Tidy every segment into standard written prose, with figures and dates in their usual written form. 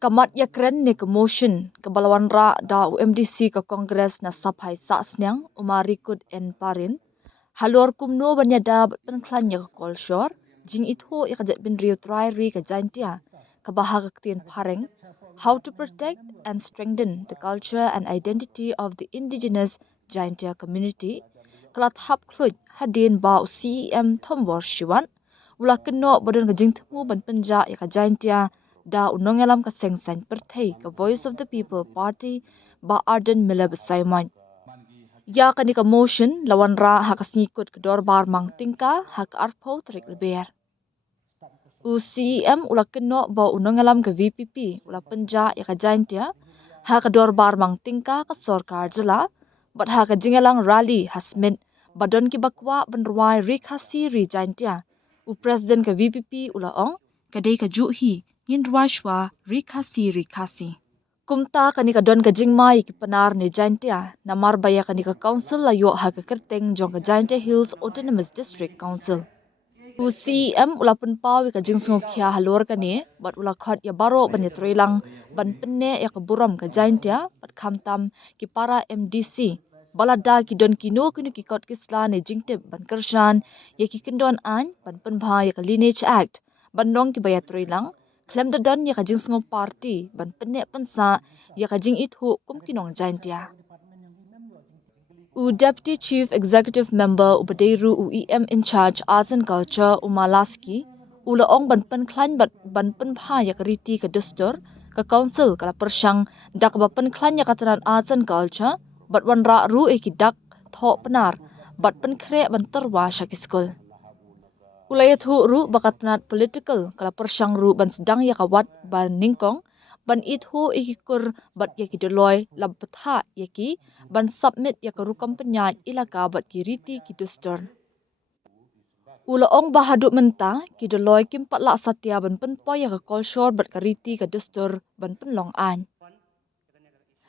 Kamat yakren ni ke motion ke balawan ra da UMDC ke Kongres na sapai sa snyang umarikut en parin. Halor kumno banyada penklan ya ke kolshor. Jing itu ya kajat bin riu try ke jaintia. Kabahag ktien pareng. How to protect and strengthen the culture and identity of the indigenous jaintia community. Kelat hap kluj hadin ba CEM Thombor Shiwan. Ula keno badan ke jing temu ban penja ya ke jaintia. Da unongalam ka sengsan perthei ka Voice of the People Party ba Arden Miller Besaiman. Ya kani ka motion lawan ra hak singikut ke dorbar mang tingka hak arpo trik leber. UCEM ula keno ba unongalam ke VPP ula penja ya ka jaintia hak dorbar mang tingka ka sorkar jela bat hak jingalang rally hasmen badon ki bakwa benruai rikasi ri jaintia. U Presiden ke VPP ula ong kadai ka juhi yin ruashwa rikasi. Kumta kani ka don ka jingmai ki penar ni jaintia, namar baya kani ka council layo ha ka kerteng jong ka Jaintia Hills Autonomous District Council. UCEM ula penpawi ka jingsungo kia halor kani, bat ula khot ya baro ban yatrelang ban penne ya ka buram ka jaintia, bat kamtam ki para MDC. Balada ki don kino kini ki kot kisla ni jingtip ban kershan, ya ki kendon an ban penbha ya ka Lineage Act, ban nong ki bayatrelang, klem dadan ya kajing sengong parti ban penek pensa ya kajing ithu kum kinong jaintia. U Deputy Chief Executive Member Ubaderu UEM in charge Arts and Culture Umalaski ula ong ban pen klan ban pen pha ya kariti ka dustur ka council kala persyang dak ba pen klan ya kataran Arts and Culture bat wan ra ru ki dak tho penar bat pen kre ban terwa syakiskul. Ulayat hu ru bakat nat political kala persyang ru ban sedang ya kawat ban ningkong ban it hu ikikur bat ya ki deloy lab petha ya ki ban submit ya ke rukam penyat ilaka bat ki riti ki dustur. Ula ong bahaduk menta ki deloy kim patla satya ban penpoy ya ke kolshor bat kariti ke dustur ban penlong an.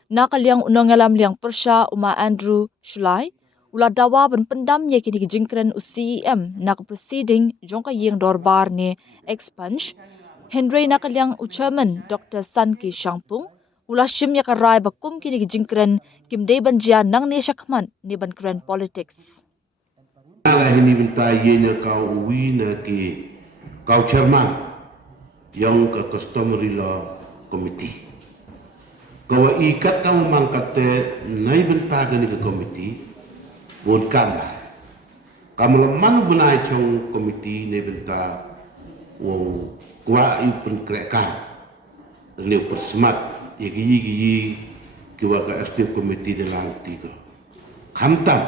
Nakaliang unongalam liang persya Uma Andrew Shulai ula dawa ban pendam ya kini kejingkren UCEM nak proceeding jongka yeng dorbar ni expunge. Henry nakaliang chairman Dr. Sanki Shangpung ula shim ya karai bakum kini kejingkren kim day banjia nang ni syakman ni ban kren politics. Ala ini minta yenya kau uwi na ki kau chairman yang ke customary law committee. Kau ikat kau mangkate nai minta gani ke committee bon kamba. Kamu lemang benai chong komiti ne benta wo kwa ipen kreka. Ne persmat ye gi kiwa ka ST komiti de lang tiga. Kamtam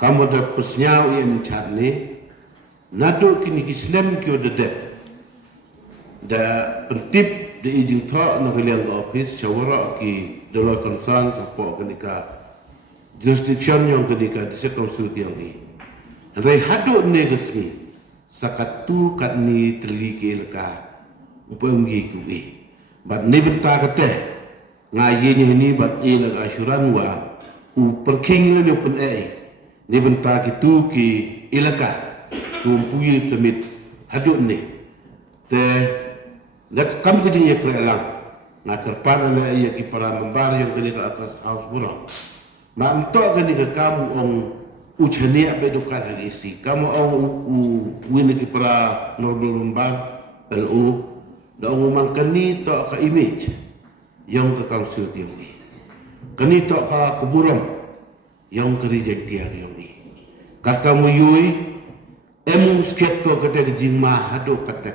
kamu da pesnyau ye menchat ne nado kini kisnem kyo de det. Da pentip de ijing tho na kalian office shawara ki dolo concern support kenika jurisdiction yang ketika di sekonsul yang ini. Rai haduk negasi sakatu kat ni terliki leka upamgi kuwi. Bat ni benta kate ngayenye ni bat ila asuran wa u perking le pen ni benta kitu ki ilaka tumpui semit haduk ni. Te dak kam kejing yekrela ngakerpan na iya ki para membar yang kenika atas house burang. Mantok gani ke kamu ong uchania bedukan hari isi. Kamu ong wini ki para normal LU da ong mangkani to ka image yang ke council yang ni. Kani to ka kuburam yang ke reject yang ni. Kat kamu yui emu sket ko kata jingma hado kata.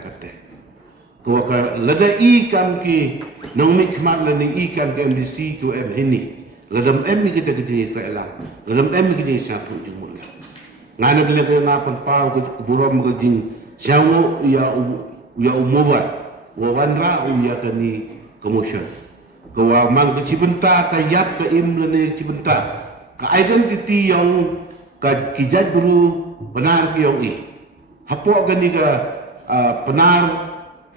Ko ka lada ikan ki nong mikmat ni ikan ke MDC ko hini. Ladam emmi kita kejini Israel, ladam emmi kejini satu jumur. Ngana kena kena ngapan pau ke buram ke jing, siawo ya umuat, wawanra ya kani commotion. Kawa mang ke cibenta ka yap ke imlene cibenta, ka identity yang ka kijat guru benar ke yang i. Hapo kani ka benar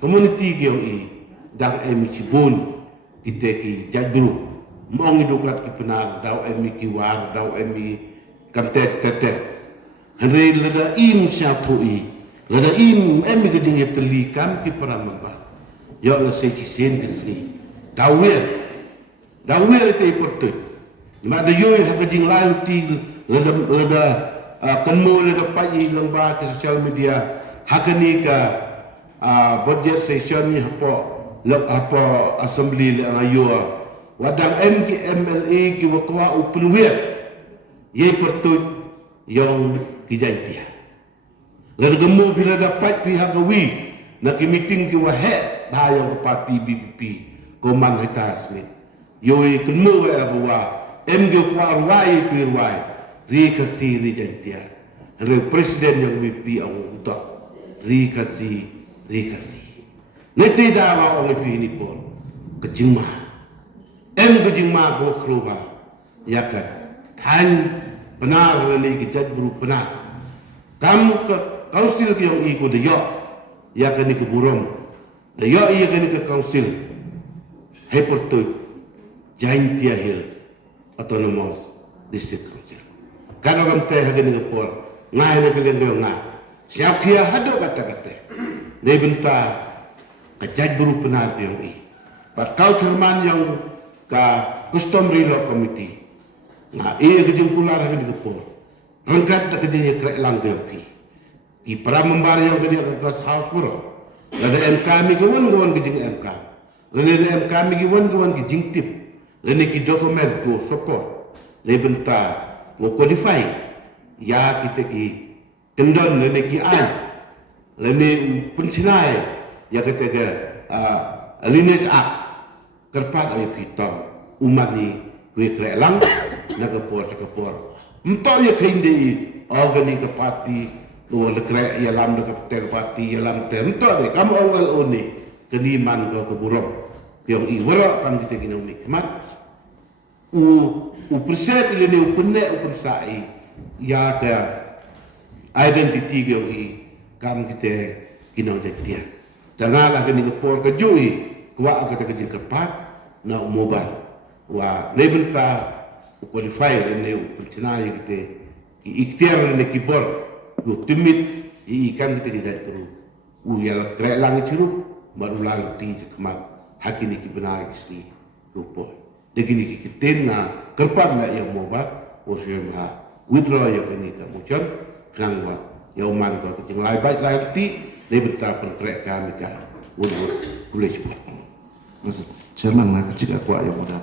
community ke yang i, dang emmi cibun kita ki jat guru. Mong idukat ki penar daw emi ki war daw emi kantet tetet henry lada im syapui lada im emi geding telikam ki para mamba yo la se ci sen gisi dawir te portut ma da yo ha ka jing lai ti lada kanmo lada pai lang ba ke social media hakani ka budget session ni hapo lok apa assembly le ayo wadang MLA ki wakwa upulwet ye portut yang kijantia lalu gemu bila dapat pihak gawi nak meeting ki wahet dayang ke parti BPP koman Haita Smith yoi kenu wa abwa MG kwa arwai pirwai ri kasi ri jantia re presiden yang BPP ang untuk ri kasi neti dawa ong pi ni pon kejingma kejingma ko khruba yakat than benar ni kita guru benar kamu ke kausil yang ikut dia ya kini ke burung dia ia kini ke kausil Hypertut Jaintia Hills Autonomous District Council kalau kamu teh kini ke por ngai ni kalian dia ngai siap dia hado kata-kata ni bentar kejat guru benar yang ini Pak Chairman yang ke Customary Law Committee nah ia kejeng pula lagi di kepor rengkat tak kejengnya kerek lang dia i para membar yang kejeng atas house bro ada MK mi kawan kejeng MK lalu MK mi kawan kejeng tip lalu ki dokumen go support le bentar go qualify ya kita ki kendon lalu ki ai lalu pensinai ya kita ke lineage act kerpat ai kita umat ni we kerek lang nak kepor entah ya kendi organik ke parti o lekrek ya lam de ke parti ya lam entah deh kamu awal oni keniman ke burung yang iwara kan kita kena nikmat u perset ini u penek u persai ya ada identiti yang kan kita kena jadi janganlah kini kepor kejui kuat kata kerja kepat na mobile wa lebenta qualify ne pencinai kita ikhtiar ne kibor u timit ikan kita tidak perlu ya kerek lang ciru baru lalu ti kemat hakini ki benar isti rupo degini ki kiten na kerpan na yang mobat o syemha withdraw ya kini ka mucon krangwa ya uman ko kecing lai baik lai ti lebenta pen kerek kami ka ulur kulis Chairman nak cakap kuat yang muda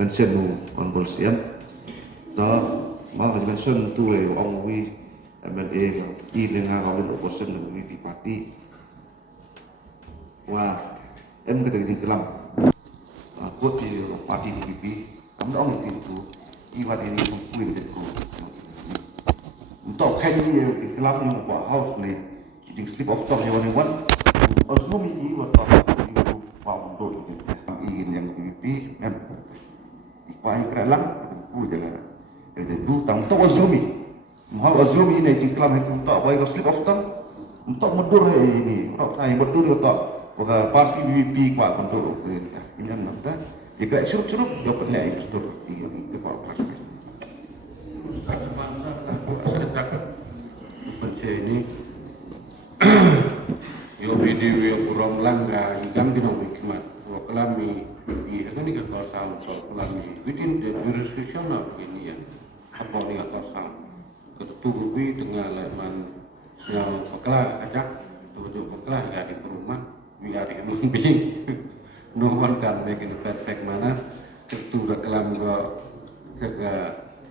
mention nu on bolsian ta ma ka mention tu le ong wi MLA i lenga ka lu person nu wi parti wa em ka tegi kelam ko ti parti BPP am dong itu tu i wa ni ku wi de ko untuk kai ni kelam ni ko house ni jing slip of tongue yang wan asumi i wa ta wa untuk ingin yang PVP memang ikwai kerelang itu jaga itu du tang to azumi mau azumi ini jingklam itu tak baik slip of tongue untuk mundur ini orang saya mundur untuk parti PVP kuat mundur ini yang nanti jika curup dapat naik itu itu pak pas ini yo video kurang langga ingam dinong hikmat kelami di akan ni kawasan kelami within the jurisdiction of ini ya apa ni kawasan keturuwi dengan leman yang peklah ajak tujuh peklah ya di perumahan biar emang bing nuhun kan begini perfect mana ketua kelam ke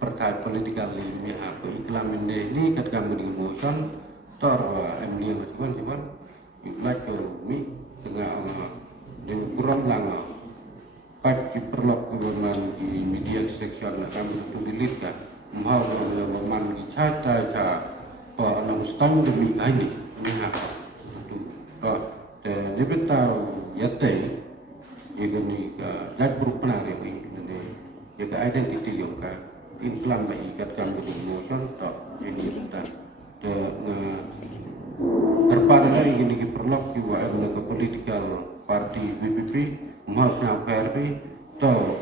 partai politikal ini apa iklam ini ketika menjadi motion tor emni macam like mi dengan dengan kurang lama pagi perlok kebenaran di media seksual kami itu dilihat mau berman di cata anong stand demi ini itu dan dia tahu ya teh ini jadi berupa ini jadi identiti yang kan implan bagi ikat kami di motion ini bentar terpada ini perlok juga ke politikal parti BPP masnya PRP atau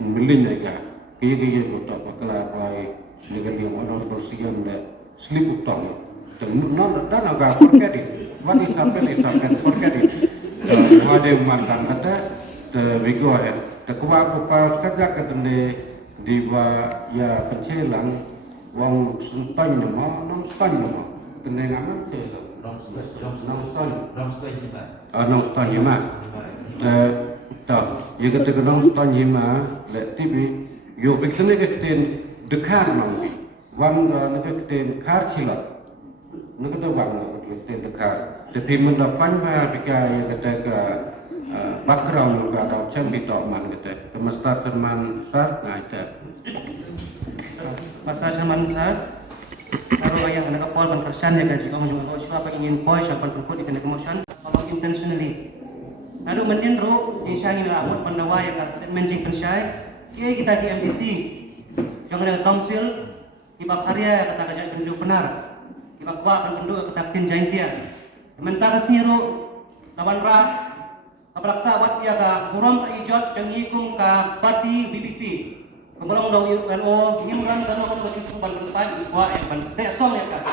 melin aja kaya kota pakala pai negara yang orang persiam dan slip utang dan agak perkedi wani sampai perkedi ada mandang kata the we go ahead the kuwa papa kata katende diwa ya pencelang wong suntan nama nang stan nama kene ngaman celang nang stan nang stan yema ta ye kata nang stan yema le tibi yo beksene keten dekar nang wang keten kar silat nak kata wang keten dekar tapi mendapat mereka yang kata background juga atau cembi man kata kemestar teman sar ngajar Pasal zaman sar kalau yang kena kapal ban persan ya gaji kamu juga kau siapa ingin boy siapa pun ikan kemotion kalau intentionally lalu mendin ro jisang ila amot pandawa ya kan statement jing pensyai kita di MDC yang ada council ibak karya kata kajian penduduk benar ibak wa kan penduduk kata tin jain dia sementara siro kawan ra kapalakta wat ya ka huram ka ijot cengikum ka parti BBP kemulong daw UNO ngimran kan kan ko itu ban ban wa ya ban te som ya ka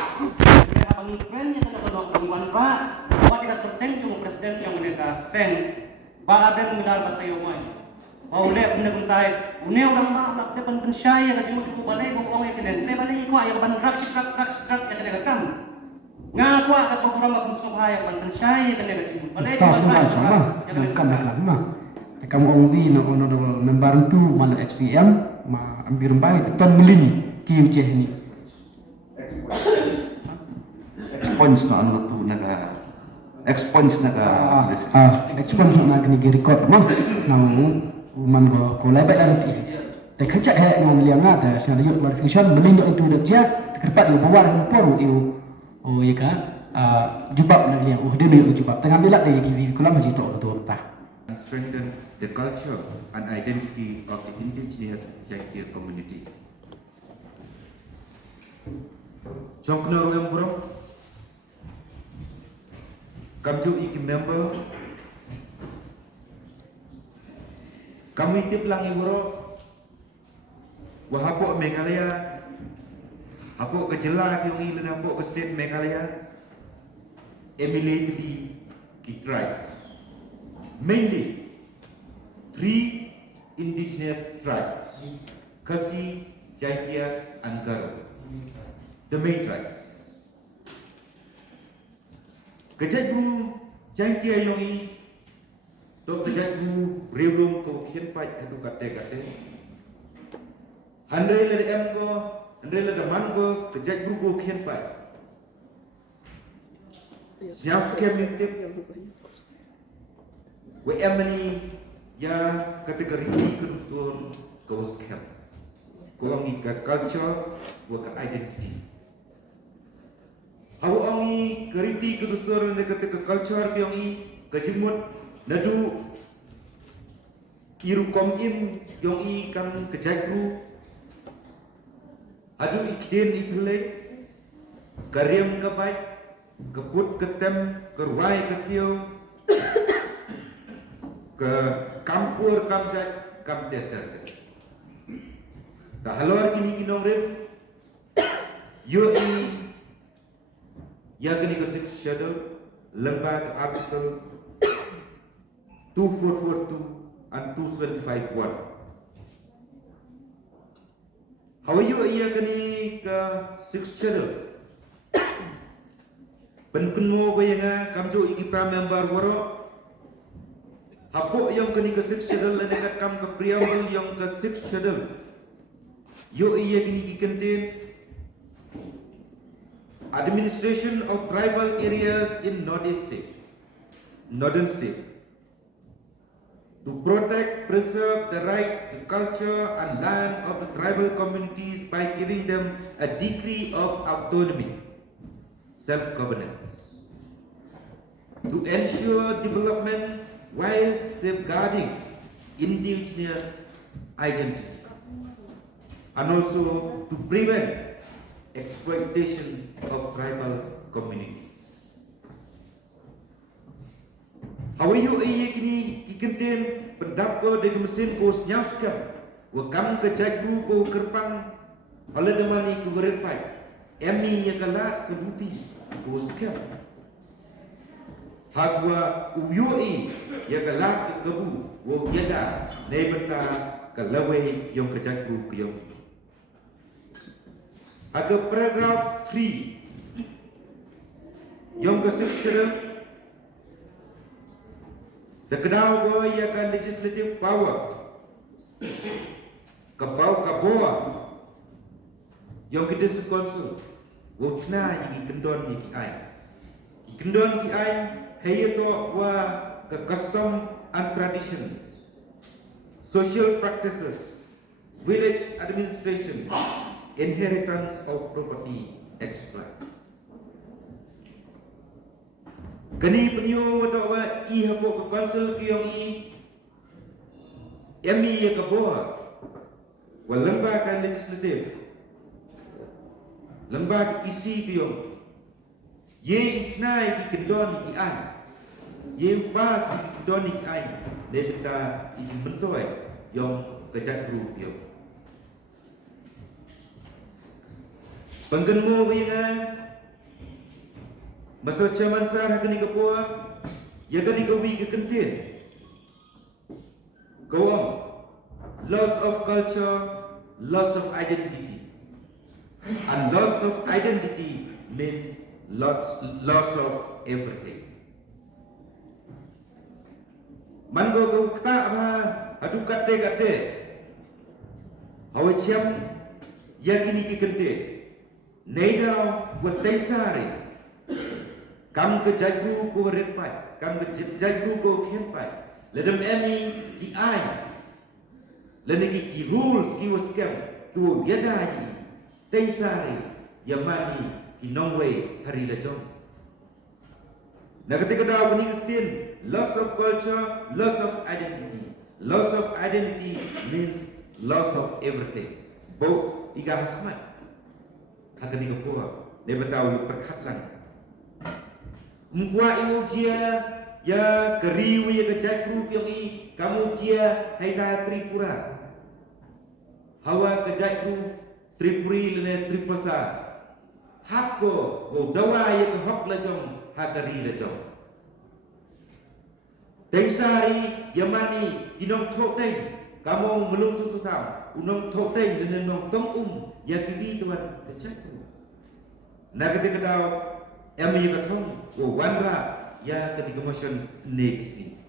ya abang friend ya kan ko iwan ra wa kita terteng cuma presiden yang mereka sen ba ada mengendar bahasa yo mai mau le pun kuntai une orang ba nak te ban pensyai ka cuma cukup balai ko ong ya kenen le balai ko ya ban rak ya kenen kam nga kwa ka program ak musubhaya ban pensyai kenen ka cuma balai ko ban kam lama kamu ongdi na ono membantu mana XCM ma ambil baik ton melini kiu ceh ni Expunge na ano to naga expunge naga expunge na kini record mang na man ko lebet dan ti te kaca he ngan liang ada sia yuk verification melini itu dia kerpat yo bawar ko poru eu oh ya ka jubab na liang dia yo jubab tengah belak dia kiwi kulang haji tok betul tah and strengthen the culture and identity of the indigenous Jaitia community. Jokno yang bro, kamju iki member, kami tip lang bro, wahapok Meghalaya, apok kejelak yung ilan apok ke state Meghalaya, emilate the tribes. Mainly, 3 indigenous tribes, Khasi, Jaitia and Garo, the main tribes. Kejatbu Jaitia yongi, to kejatbu rewlung ko kienpai kadu kate. Andre le em ko, andre le daman ko kejatbu ko kienpai. Siap kemitip. WMNI ya kategori kedusur kewaskem, kuangi ke culture, ke identity. Awangi keriti kedusur ne kategori culture yongi kejimut nadu iru komim yongi kan kejaiku adu ikden ikhle karyam kabai keput ketem kerwai kesio ke kampur kamjat kamteter dah halor kini kinong rem yo ini ya kini ke 6 schedule lembaga artikel 2442 and 2751 how you iya kini ke 6 schedule penpenmo bayanga kamjo iki pra member waro Hapo yang kini ke 6 schedule dan dekat kam ke preamble yang ke 6 schedule. Yo iya kini contain administration of tribal areas in northern state to protect, preserve the right to culture and land of the tribal communities by giving them a degree of autonomy, self-governance, to ensure development while safeguarding indigenous identity and also to prevent exploitation of tribal communities. Hawayu iya kini kikintin pendapko dari mesin ko senyapskam wakam ke cakbu ko kerpang oleh demani ke verify emi yang kalat ke buti ko skam hagwa uyui ya galak kebu wo yada nei benta kalawe yang kejakru ke yang aga paragraph 3 yang keseksara the kedau go ya kan legislative power kapau kaboa yang kita sekonsol wo chna yi kendon ni ki ai kendon ki ai hey to wa ke custom and traditions, social practices, village administration, inheritance of property, etc. Kani penyo wa wa i hapo ke council ki yong i emi ye ke boa wa lembaga legislatif lembaga isi ki yong ye itnai ki kendon ki ai ye pas ki kendon ki ai le benda i bentoy yong kejak group yo penggenmo winga maso chaman sar kini kepoa ya kini kewi ke kentin kawam loss of culture, loss of identity, and loss of identity means loss of everything. Mango go kta ma adu kate hawe chiam yakini ki kente neida wa tensari kam ke jagru ko repai kam ke jagru ko khenpai ledem emi ki ai lene ki rules ki was scam ko yadai tensari yamani ki nongwe hari la jong na ketika daw ni kitin loss of culture, loss of identity. Loss of identity means loss of everything. Both iga hakmat hakani ko kuha ne bataw yu perkhatlan mkwa iu jia ya keriu ya kejakru pyongi kamu jia haida Tripura hawa kejakru Tripuri lene Tripasa hakko go dawa ya ke hok la jong hakari la jong Tengsari Yamani kinong thok teng kamu melung susu tam unong thok teng dan nong tong ya kibi tuan kecakru na ketika daw emi katong wo wanra ya ketika motion negisi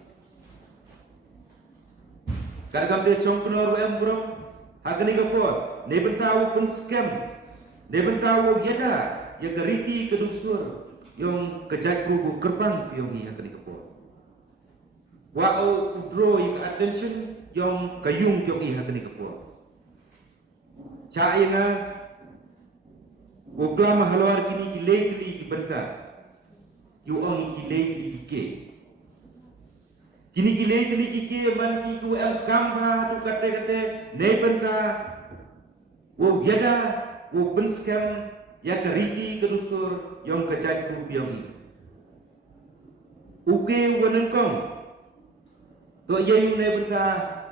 kadang dia chongknor em bro hakani ko ne bentaw pun scam ne bentaw yada ya keriti kedusur yang kejakru kerpan yang ni hakani ko Wao draw your attention yang kayung yang iha kini kepo. Caya na, wogla mahalwar kini kilay kili kibenta, yung kilay kili kike. Kini kilay kili kike man kiku el kamba tu kate ne benta, wog yada wog benskam ya kariti kedusur yang kajat kubiyangi. Uke wanengkong. To yang ne benda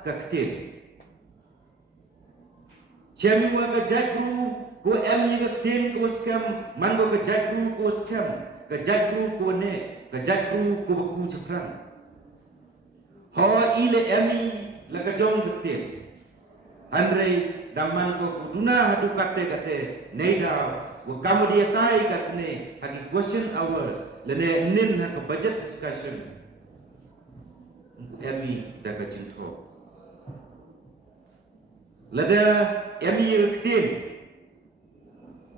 kaktin. Cemi wa kajatru ko em kaktin ko skam man ko kajatru ko skam kajatru ko ne kajatru ko ku chapran. Hawa ile emi la kajong kaktin. Andre damang ko duna hadu kate neida wa kamu dia tai katne hagi question hours lene nin ha budget discussion. Emi daga cinto. Lada emi rektin.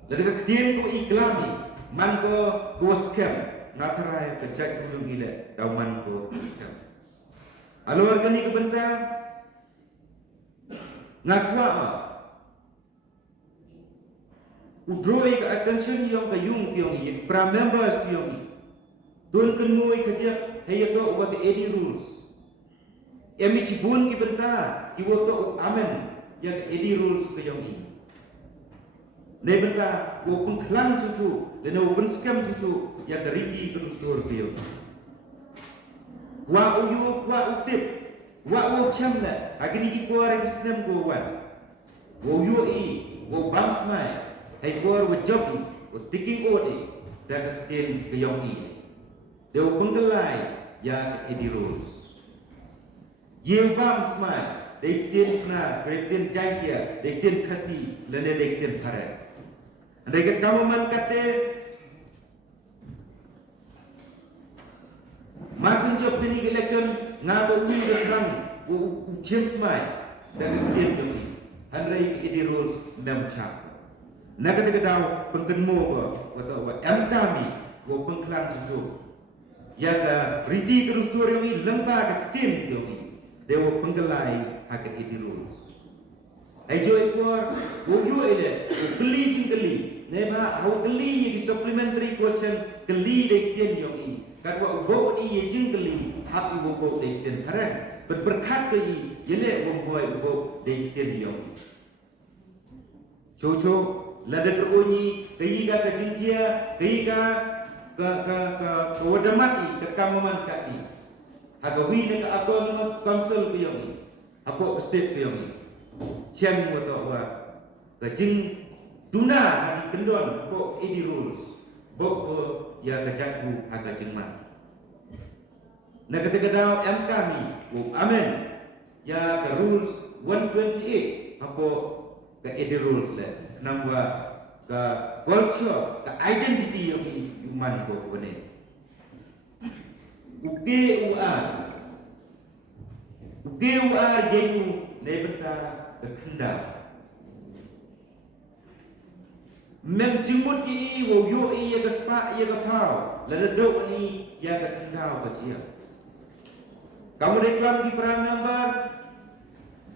Lada rektin ko iklami. Man ko scam. Natarai kecak belum gila. Dauman ko scam. Aluar kani kebenta. Ngakwa. Udroi ke attention yang kayung yang ini. Pra members yang ini. Tuan kenui kejak. Hei to ubat edi rules. Emi cibun ki benta ki woto amen ya edi rules ke yang ini. Ne benta wo pun klang cucu le no pun scam cucu ya keriti terus tur ke yang. Wa uyu wa utip wa wo chamna agini ki kuar sistem ko wan. Wo yu i wo bang smai hai kuar wo job i wo tiking odi dan ken ke yang ini. Deu penggelai ya edi rules. Yew bam smai, dektin sna, dektin jangkia, dektin kasi, lene dektin pare. Andai kat kamu man kate masing job ini election ngabo ui dan ujian smai dan dektin tu. Andai edi rules memcap. Naga daw pengkenmo ko atau kami ko pengklan susu. Ya ka ridi kerusur yang lembaga tim yang dewa penggelai hakat edi rules. Ayo ekor woyo ele geli cingeli. Nema hau geli di supplementary question geli dekten yang ini. Kadwa ubo ini jingeli hati ubo dekten karen. Berberkat ke ini jele ubo dekten yang ini. Coco lada terunyi, kaya ka jinjia, kaya ka wadamati, ka kamaman kati. Hagawi na ka autonomous council ko yung ako state ko yung siyang mo to wa ka jing tuna hati kendon ko edi rules bok ya ka jakbu aga jingman. Nagkataga daw kami ko amen ya ka rules 128 ako ka edi rules le. Nambah ke culture, ke identity yang human ko bene. UR yaitu nebeta kekenda. Menjemput ini, woyo ini ke spa ia ke pau, lalu dok ini ia ke kenda kecil. Kamu reklam di perang nomor,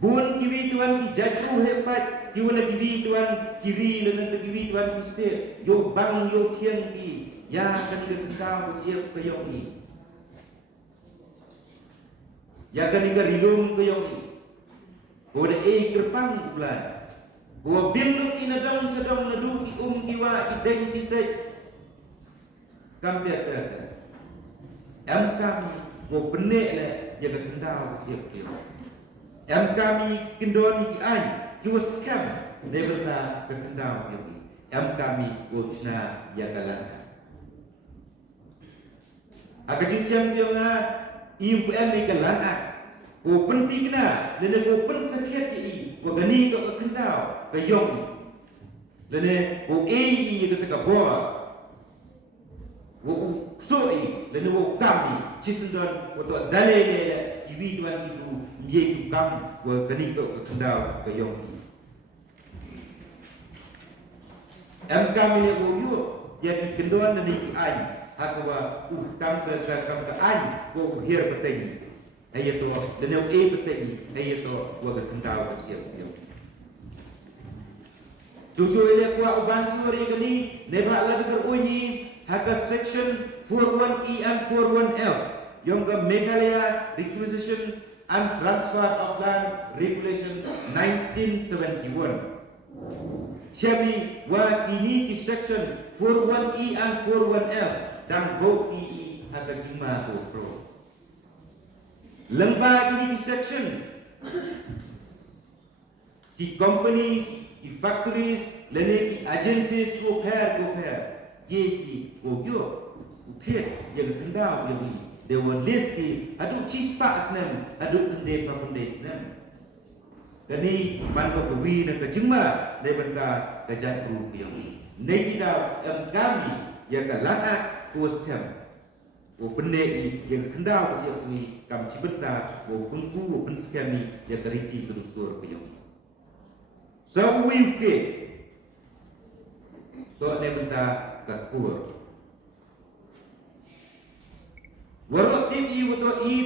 bun kiri tuan dijatuh hebat. Kiwana kiwi tuan kiri dengan kiwi tuan kiste yo bang yo kian ki ya kan ke kau siap ke yo ni ya kan ke rilum ke yo ni boda kerpang bulan bo binduk ina dalam sedang nadu ki kiwa ki deng ki se kam dia kam bo benek le ya ke kau siap ke yo kami kendoni ki ai Kiwa scam nebelna berkendau yogi. Kami wujna ya galan. Aga jinjang tianga iu ni galan ah. Ko penting na lene ko pen sakit i ko gani ko kendau ke yogi. Lene ko ei ke ka bo. Wo soi lene wo kami cisendon wo to dalele kiwi tuan itu ye kam wo gani ko kendau ke yogi. Kami ni woyo jadi kenduan dari ai hakwa kam ke ai ko hier peteng ayo to denau peteng ayo to wo ke kendau ke siap Cucu ini kuat bantu hari ini nebak lagi terunyi haka section 41E and 41F yang ke Meghalaya Requisition and Transfer of Land Regulation 1971. Siabi wa ini di section 41E and 41F dan go PE haka jima pro. Lembaga ini di section di companies, di factories, lene di agencies ko pair ye ki ogyo uthe yang kendau yang dewan lesi adu cista asnem adu kende fakunde asnem kani manko kewi na kejema de benda kejat guru yang nei kita kami yang kalana kuskam o bende yang kendau kejat ni kam cibeta o kunku o penskami yang teriti kedustur yang so we get so ne benda kakur warok tip i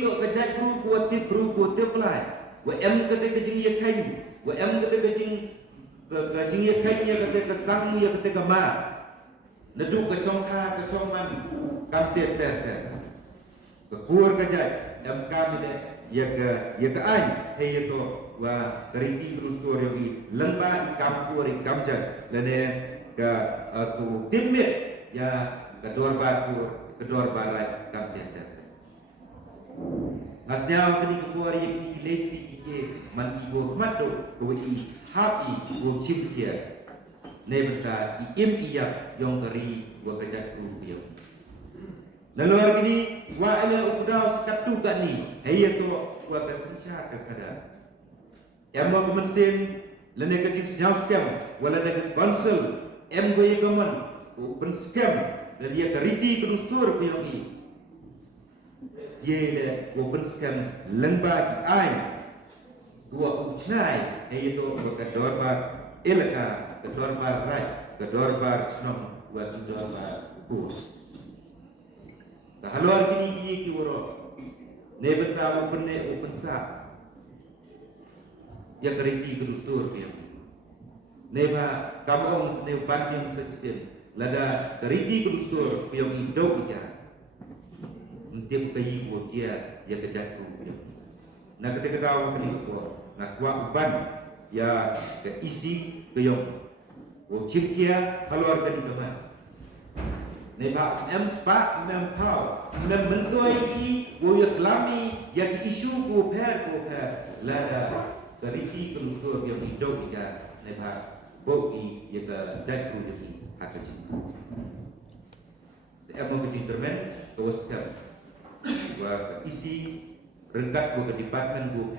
to kejat guru ko tip guru ko tip lai wa em kata kejing ye kayu wa em kata kejing ye kayu ye kata kesang ye kata kema nedu ke chongkha ke chongman kam te ke kur kejat em kami de ye ke ai he to wa keriti krustor yogi lemba kampur kamjat lene ke tu timit ya kedor batur kedor barai kam te Nasnya kini keluar yang ini ke man ibu matu ko i hapi ko chimkia nebenta i im iya yang keri wa kajat ku dia Lalu hari ini wa ila ukdau sekatu kat ni. Hei tu wa kasisha ka kada. Emma kemensin lene ka jik jauh scam wala da council em go yegaman open scam dan dia keriti kedustur piang ni. Dia le open scam lengba ki ai. Dua uchnai hei tu ka dorba elaka ka dorba rai ka dorba snom wa dorba ku. Haluar kini ki woro ne benta open sa ya keriti kedustur piang ne ba kamong ne banting sesem lada keriti kedustur piang indok ija untuk kayi ko dia ya kejat ku piang na ketika kau kini ko na kwa uban ya ke isi piang wo chimkia haluar kini teman ne ba em spa mem pau mem mentoi ki wo ya klami ya ki isu ko per lada keriti kedustur piang indok ija ne ba boki ya ke jat ku jadi akaji em mau intermen kawaskan wa isi rengkat ko ke department ko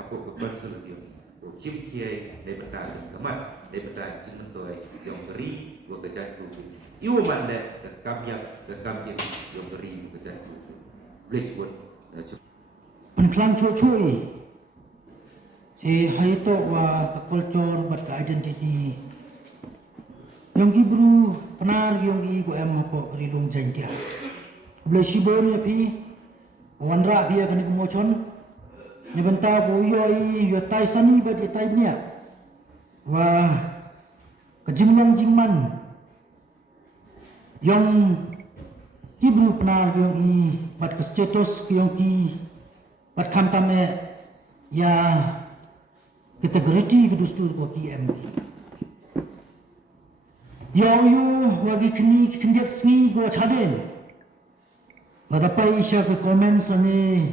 aku ke konsul dia ko chim kiai de peta kemat de peta chin toi yang beri ko ke jat ku iu mande ke kamyak yang beri ko ke jat ku please what Penklang cuy si hai to wa culture but identity yang ibru penar yang i ko em ko rilung jang dia boleh sibon ya pi wanra dia kan kemochon ni benta bo yo i yo tai sani ba di tai nia wa kejimlong jingman yang ibru penar yang i bat ke status yang ki bat kantame ya kategori kedustur ko KM yo wagi kini kendiat sni go chaden madapai isya ke comments ane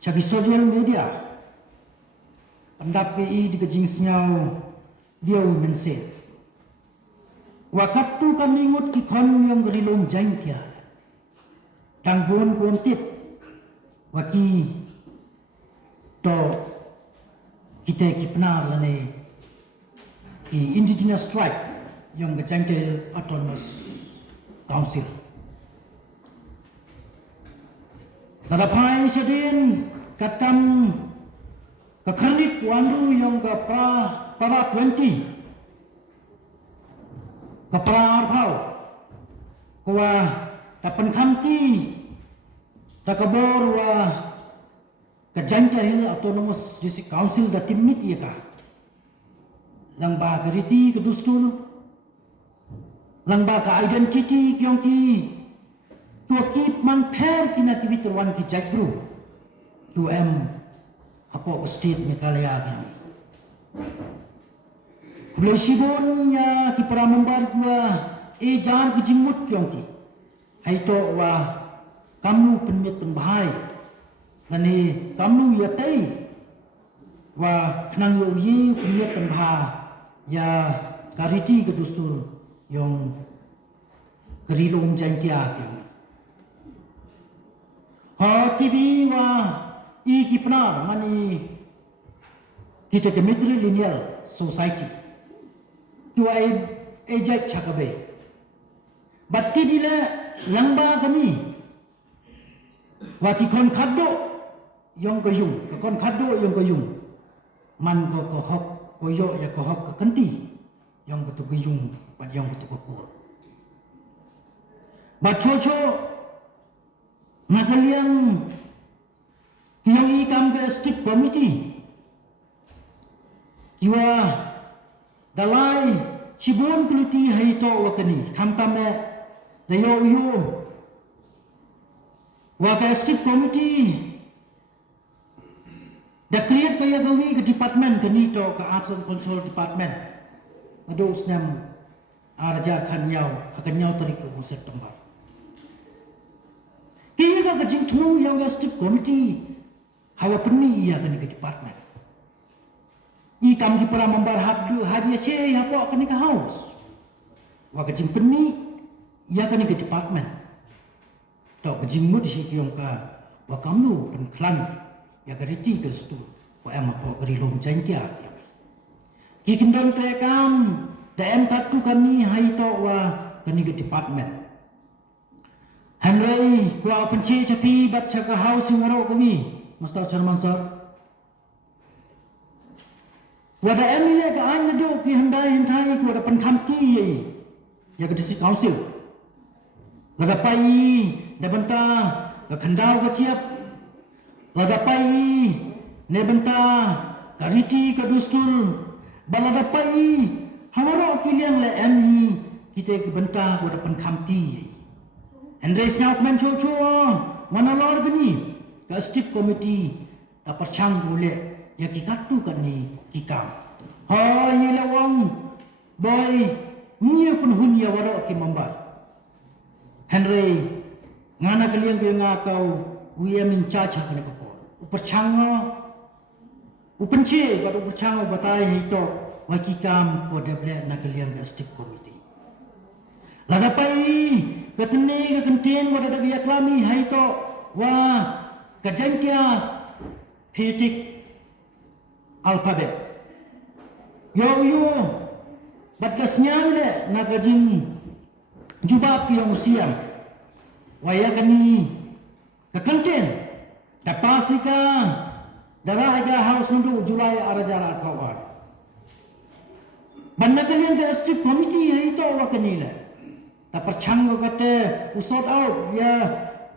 chaki social media andap ke i di kejing snyau dia mense wakatu kan ingut ki kon yang gerilom jang kia tanggon kontip waki to kita kipnar lane ki indigenous tribe yang kecangkel autonomous council. Tadapai sedin katam kekernik wandu yang ke para 20 ke para arpau kuwa tapan kanti takabor wa kejangka autonomous district council da timit iya ka lang ba keriti kedustur lang ba ka identity kyong ki to keep man per kina kiviterwan ki jakru to apo state ni kalaya ka kulay sibon ya ki para member kwa jar ki jimut kyong ki hai to wa kamu penmit penbahai Nani kamu ya tay wa kenang yo ye punya penbha ya kariti kedustur yang kerilong jantia ha kibi wa i kipna mani kita ke matrilineal society tu ai ejak chakabe batti bila lamba kami wa ki kon khaddo yang kayung, kon kado yang kayung, man ko hok koyo ya ko hok kenti, yang betul kayung, pad yang betul kokor. Bacoco nakaliang yang ikam ke stick committee, kiwa dalai cibun kuliti haito wakani, kamtame dayo yo, waka stick committee. Da create kaya gawi ke department ke nito ke arts and cultural department. Ado senam arja akan nyau tarik ke September. Kaya ka kajing tunu yang district committee hawa peni ia ke department. I kam di para member habia ce hapo ke house. Wa kajing peni ia ke department. to kejimut hi kiong ka wa kamnu pen klan ya gariti ke stu wa em po gari lom jangkia ki kindon tre kam da em katu kami hai to wa kani ke department Henry kwa penci capi baca ke housing waro kami Master Chairman sir wada em ya ka an do ki handai ko da pen khamti ya ke district council laga pai da banta ka khandau ka chiap laga pai ne banta ka riti ka dustur balada pai hawaro ki liang le em kita ke banta ko da pen khamti Andre siap men cucu mana lor gini ke stip committee ta perchang boleh ya kikatu kan ni kikam ha ye lawang boy ni pun hunya waro ki mambat Henry ngana kalian ko nga kau uya min chacha kan ko perchang upenche baru perchang batai hito wa kikam ko deble na kalian ke stip committee lagapai katene ka kantin wada da biak lami hai to wa kajangkia phetic alphabet yo batasnya le nagajin jubab yang usiam waya kani ka kantin tapasika daraja harus nundu Julai arajara kawar banna kalian ke stip committee hai to wa kanila ta perchang ko kate usot out ya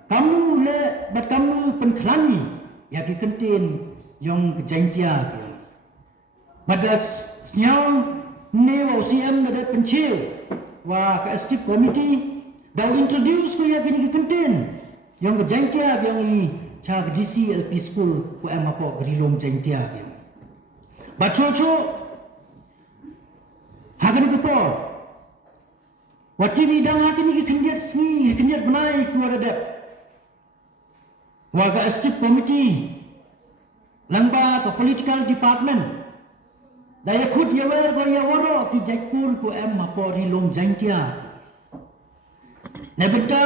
kamu le bat kamu penklani ya ki kentin yong kejangtia pada siang ne wa CM da penchil wa ka stip committee da introduce ko ya ki kentin yong kejangtia yang i cha DC LP school ko em apo grilom jangtia ba chocho hagani ko Wati ni dang hati ni kendiat benai ku ada dep. Waga stip committee lamba ke political department. Daya khud ya wer ko ya waro ki jaipur ku em mapo rilom jangtia. Nebenta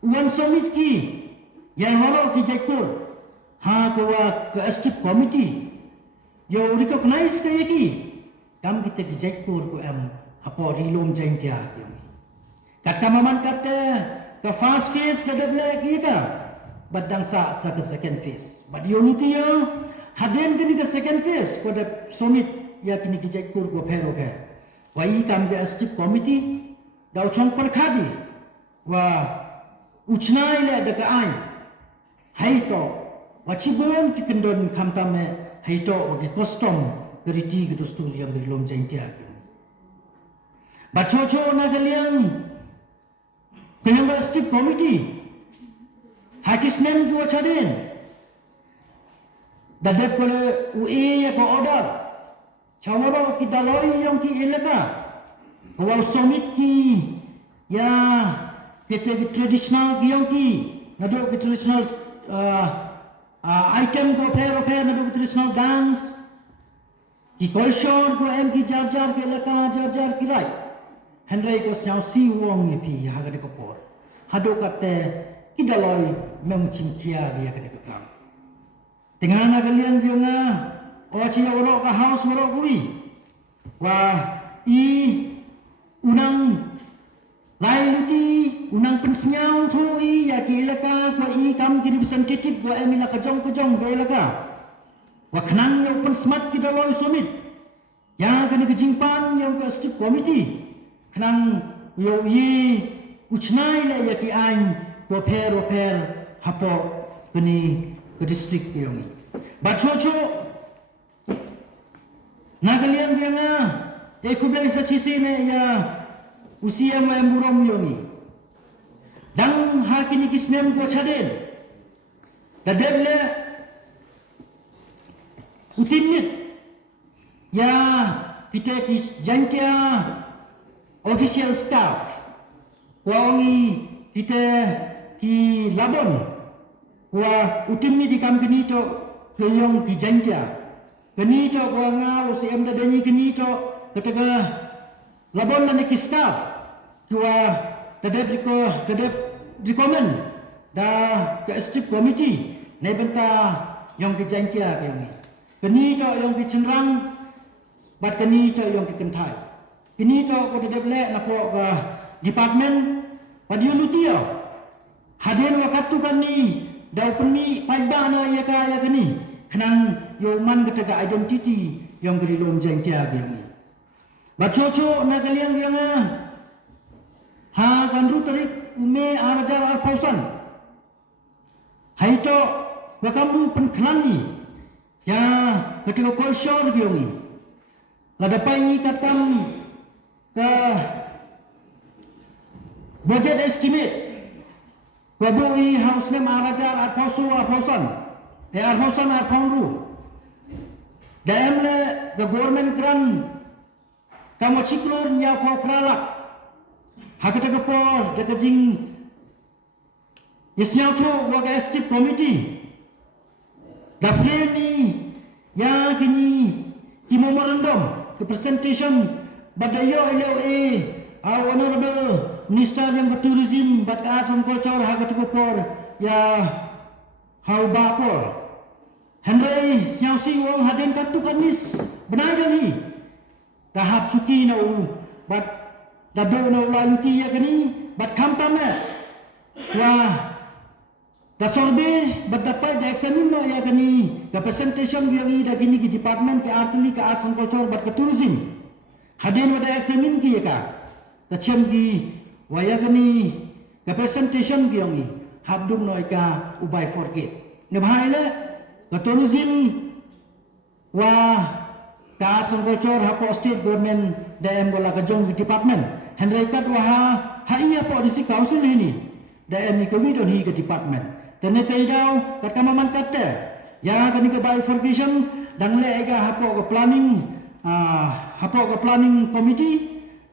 uan somit ki ya waro ki jaipur. Ha ko wa ke stip committee. Yo recognize ke ki kam kita ki jaipur ku em apa rilom jangtia kata maman kata ke first phase kada lagi ka badang sa ke second phase but unity yo haden kini ke second phase ko da summit ya kini ki jaikur ko phero ke wai kam ge stip committee da chong par khadi wa uchnai le da ka ai hai to wachibon ki kendon khamtame hai to ge custom keriti ge dustur yang rilom jangtia Bacoco na kalian kenapa stip committee hakis nem dua cadin dadap kole UE ya ko order chawaro ki daloi yang ki elaka kawal summit ki ya kita traditional ki yang ki nado ki traditional item ko pair nado ki traditional dance ki culture ko em ki jar ki elaka jar ki right Henry ko siang si wong ni pi ha ga de ko por hado kate kidaloi mem chimkia dia ka de ko kam tengana kalian biunga o chi oro ka house oro kui wa i unang lailuti unang pensiau tu i ya ki elaka ko i kam ki representative ko emila ka jong be elaka wa khnang yo pen smart kidaloi summit ya ka ni kejimpan yang ka stip committee Kenang yo ye uchnai le ya ki an ko per hapo kini ke district yo ni ba chocho na kalian dia nga e kublai sa chisi ne ya usia mo emburom yo ni dang ha kini kisnem ko chaden da deble utinit ya pite ki jangkia official staff wangi kita ki labon wa utimni di company to keyong ki jangja kini to ko nga si am dadani kini to kataga labon na ki staff kiwa tadep ko tadep recommend da ke stip committee nei benta yang ke jangkia ke ni kini to yang ke cenrang bat kini to yang ke kentai kini to ko de le na ko ga department padio lutia haden wakatu kan ni da peni paiba na ya ka ya kini kenang yo man ketega identity yang ke lom jangkia ke ni bat coco na kalian yang ha kan tarik ume arajar al pausan haito wakambu penkelani ya ketika kolsor biongi lada pai katam ke budget estimate wabui house name arajar al pausan al pausan al pangru daemle the government grant kamu ciklur nya pau pralak hakata kapor daga jing yesnyau tu waga stip committee da freni ya kini ki memorandum ke presentation badayo LOA our honorable minister yang tourism bat ka asam culture hakata kapor ya hau bapor Henry siau si wong haden katu kanis benar ni tahap cuti nau bat dado na ulayuti ya kini bat kamtame wah da sorbe bat dapat da examine no ya kini da presentation yang da kini ki department ke artili ke arts and culture bat ke tourism haden wada examine ki ya ka da chem ki wa ya kini da presentation ki yang habdum no ka ubai forget ne bhaile ke tourism wa ka arts and culture hapo state government da em bola ka jong department Henry kat wah hai apa di council ini da em ni kami don hi ke department tene tai dau kat kamaman kat ya kani ke bifurcation dan le ega hapo ke planning committee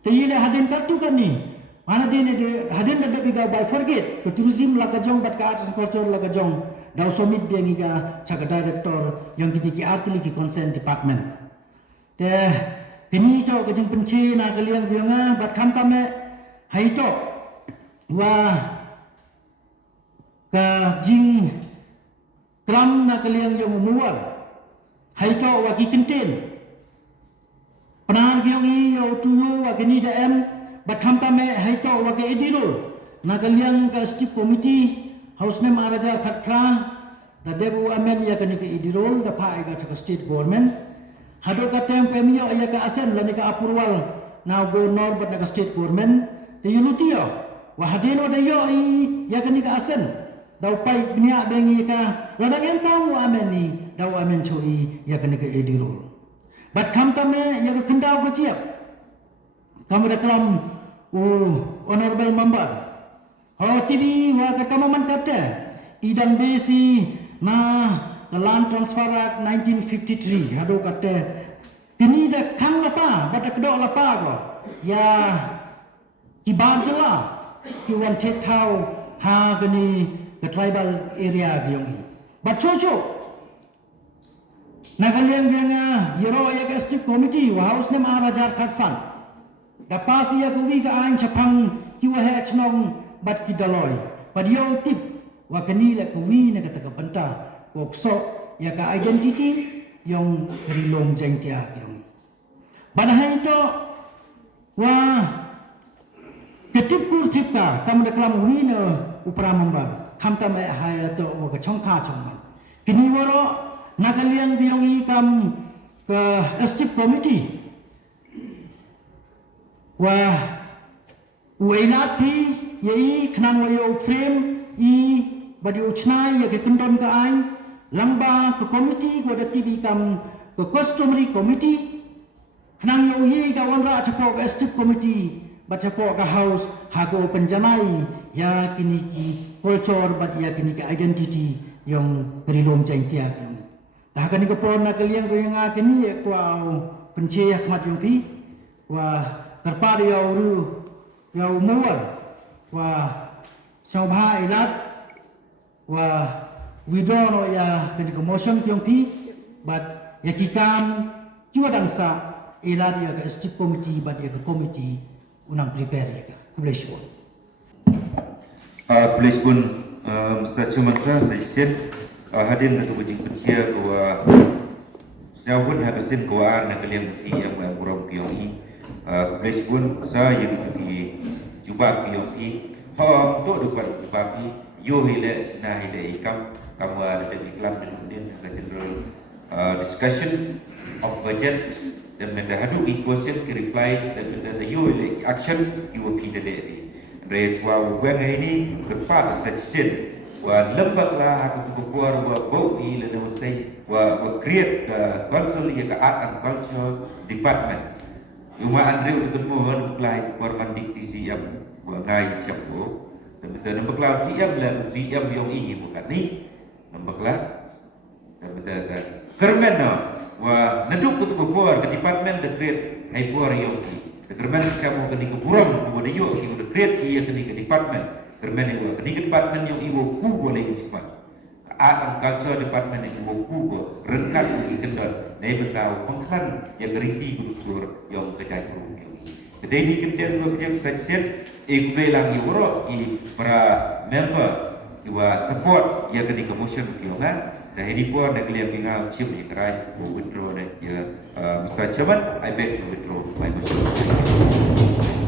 tai le hadin kat tu kan ni mana din hadin da biga bifurcate ke tourism la ka jong bat ka arts and culture la ka jong dau somit dia ni ga chaka director yang ki artili ki concern department te kini to ke jeng penci na kalian bianga bat kantame hai to wa ka jing kram na kalian yang mual hai to wa ki kenten penan yang i yo tuyo wa kini da em bat kantame hai to wa ke ediro na kalian ka stip committee house name araja khatra da debu amen ya kini ke ediro da pa ga to state government hado ka tempe miyo ya ka asen lani ka apurwal na governor bat na state government te yulutio wa hadino da yo ya kani ka asen dau pai bnia bengi ka ladang en tau ameni dau amen choi ya kani ka ediro bat kam tame ya ka kendau ka chiap kamu da klam honorable member TV wa ka kamaman kata idang besi na the land transfer act 1953 hado kata kini da kang lapa bata kedok lapa ko ya kiban jela ki wan tet thau ha kini ke tribal area biong bat chocho nagalian bianga yero ya ke stip committee wa house nem arajar khasan da pasi ya kuwi ka ain chapang ki wa he chnong bat ki daloi padiong tip wa kini la kuwi na kata ka banta workshop ya ka identity yang rilom jengtia yang banahan itu wah ketip kurcipta kam deklam wina upra mamba kam tam hai to wa ka chongka chongman kini waro nakalian diong i kam ke stip committee wah uelati yei khnang wayo frame i badi uchnai ya ke kundon ka ai lamba ke komiti ko da TV kam ke customary committee khnang yo ye ga wanra chapo ke stip committee ba chapo ka house ha ko penjanai ya kini ki culture bat ya kini ki identity yang perilom jengtia kini dah kani ko pon na kalian ko yang kini ko pence khmat yung pi wa karpar yo ru yo mual wa saubha ilat wa widono ya kini motion pyong pi but ya kikam kiwa dangsa elad ya ke stip committee but ya ke committee unang prepare ya ka kublesho Please pun Mr. Chairman suggestion hadirin ketua bujing pencia kewa Jawab habisin kewa nak kalian mesti yang berang kioni. Please pun saya yang di jubah kioni. Untuk dapat jubah ki yo hile sina hile ikam kamu ada di kelam kemudian ada general discussion of budget dan mendahadu question ki reply dan mendahadu yo hile action kiwa ki dede. Retua wen ini kepada section wa lembaglah aku berbuat wa bau ni le demonstrate wa create the council ya ke art and culture department. Cuma Andre untuk mohon apply korban dikti siam wa ngai siapo. Dan betul lembaglah siam yang ini bukan ni lembaglah dan betul kermena wa neduk untuk berbuat ke department the create hai buar yang kermen kamu kini keburang kepada yo ibu the create ia kini ke department kermen ibu kini ke department yang ibu ku boleh ismat art and culture department yang ibu ku renkat lagi kendal nei betau pengkan yang keriti gusur yang kejai burung jadi ini kemudian dua kerja section ibu belang ibu roh ki para member iwa support yang kini ke motion kiongan dah ini pun nak lihat pingal chip ni kerai withdraw dah ya Mr. Chairman I beg to withdraw my motion.